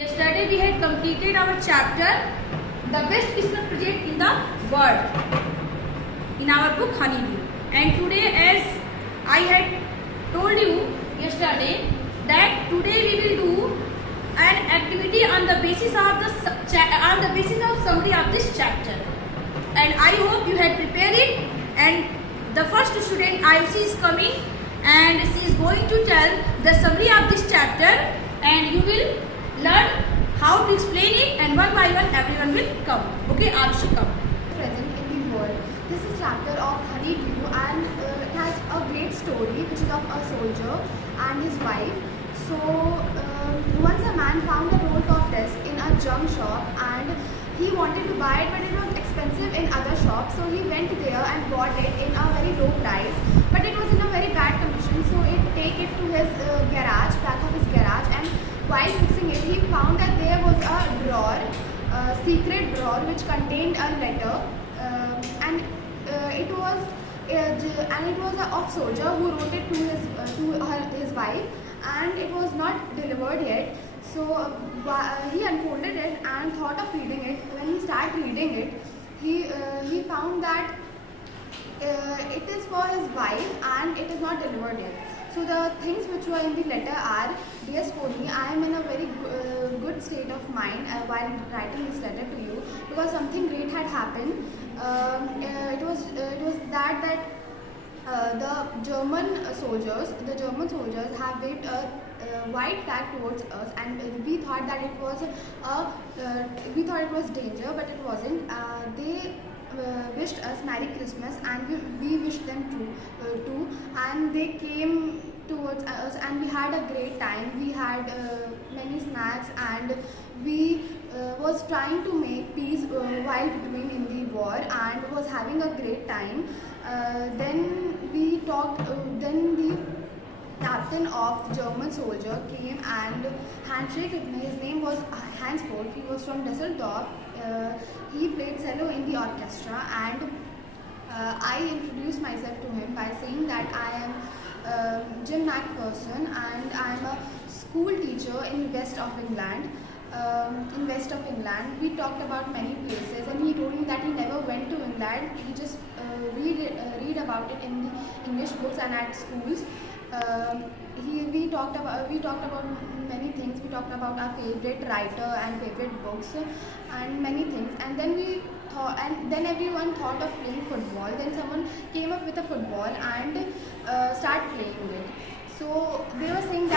Yesterday we had completed our chapter, the best Christmas project in the world, in our book Honeydew. And today, as I had told you yesterday, that today we will do an activity on the basis of summary of this chapter. And I hope you had prepared it. And the first student IOC is coming, and she is going to tell the summary of this chapter, and you will learn how to explain it, and one by one everyone will come. Okay, Aarshi, come. Present in the world. This is chapter of Honeydew, and it has a great story which is of a soldier and his wife. So once a man found a roll of desk in a junk shop, and he wanted to buy it, but it was expensive in other shops, so he went there and bought it in a very low price, but it was in a very bad condition. So he take it to his garage, back of his garage, and while fixing it, he found that there was a drawer, a secret drawer which contained a letter, and it was a soldier who wrote it to his wife, and it was not delivered yet. So he unfolded it and thought of reading it. When he started reading it, he found that it is for his wife and it is not delivered yet. So the things which were in the letter are: Dear Spony, I am in a very good state of mind while writing this letter to you, because something great had happened. It was that the German soldiers have waved a white flag towards us, and we thought that it was danger, but it wasn't. They wished us Merry Christmas, and we wished them too, and they came towards us, and we had a great time. We had many snacks, and we was trying to make peace while between in the war, and was having a great time. Then we talked. Then the captain of the German soldier came and handshake with me. His name was Hans Wolf. He was from Düsseldorf. He played cello in the orchestra, and I introduced myself to him by saying that I am Jim Macpherson, and I am a school teacher in West of England. We talked about many places, and he told me that he never went to England. He just read about it in the English books and at schools. We talked about many things. We talked about our favorite writer and favorite books and many things. And then everyone thought of playing football. Then someone came up with a football and start playing it. So they were saying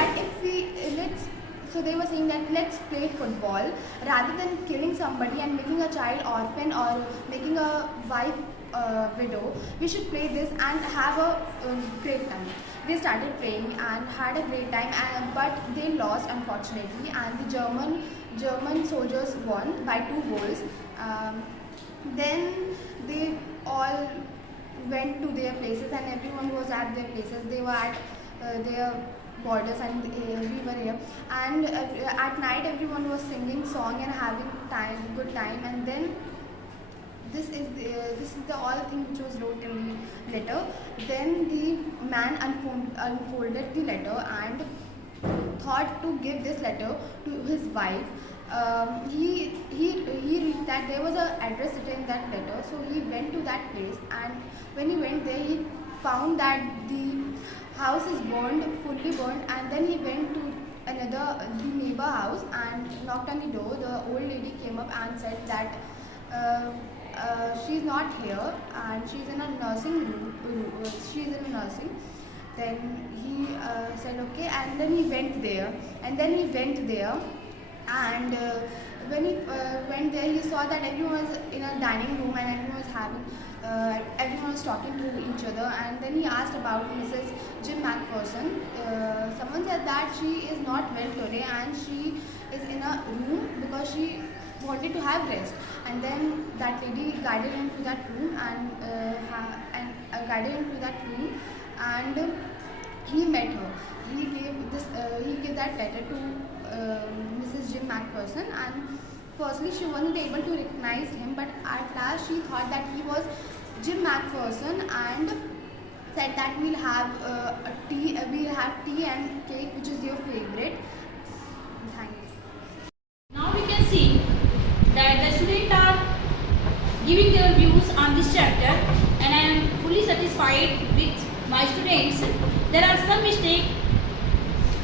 that let's play football rather than killing somebody and making a child orphan or making a wife widow. We should play this and have a great time. They started playing and had a great time, but they lost, unfortunately, and the German soldiers won by 2 goals. Then they all went to their places, and everyone was at their places. They were at their borders, and we were here. And at night, everyone was singing song and having good time. And then this is the all thing which was wrote in the letter. Then the man unfolded the letter and thought to give this letter to his wife. He read that there was an address written in that letter, so he went to that place. And when he went there, he found that the house is fully burned. And then he went to the neighbor house and knocked on the door. The old lady came up and said that she's not here, and she's in a nursing room. She's in a nursing. Then he said okay, and then he went there. And when he went there, he saw that everyone was in a dining room, and everyone was talking to each other. And then he asked about Mrs. Jim Macpherson. Someone said that she is not well today, and she is in a room because she wanted to have rest. And then that lady guided him to that room, and he met her. He gave that letter to Mrs. Jim Macpherson, and firstly she wasn't able to recognize him, but at last she thought that he was Jim Macpherson, and said that we'll have tea and cake, which is your favorite. Thank you. this chapter and I am fully satisfied with my students. There are some mistakes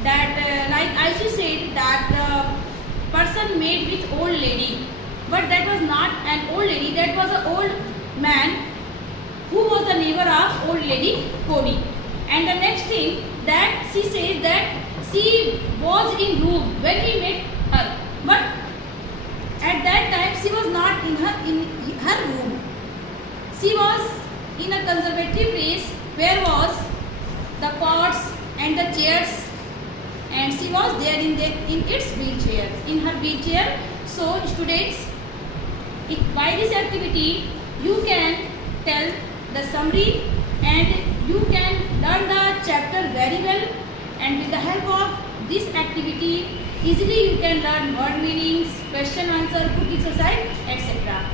that like Aishu said that the person made with old lady, but that was not an old lady, that was an old man who was the neighbor of old lady Koni. And the next thing that she says that she was in room when he met her, but at that time she was not in her room. She was in a conservative place where was the pots and the chairs, and she was there in its wheelchair, in her wheelchair. So students, by this activity you can tell the summary and you can learn the chapter very well, and with the help of this activity easily you can learn word meanings, question answer, book exercise, etc.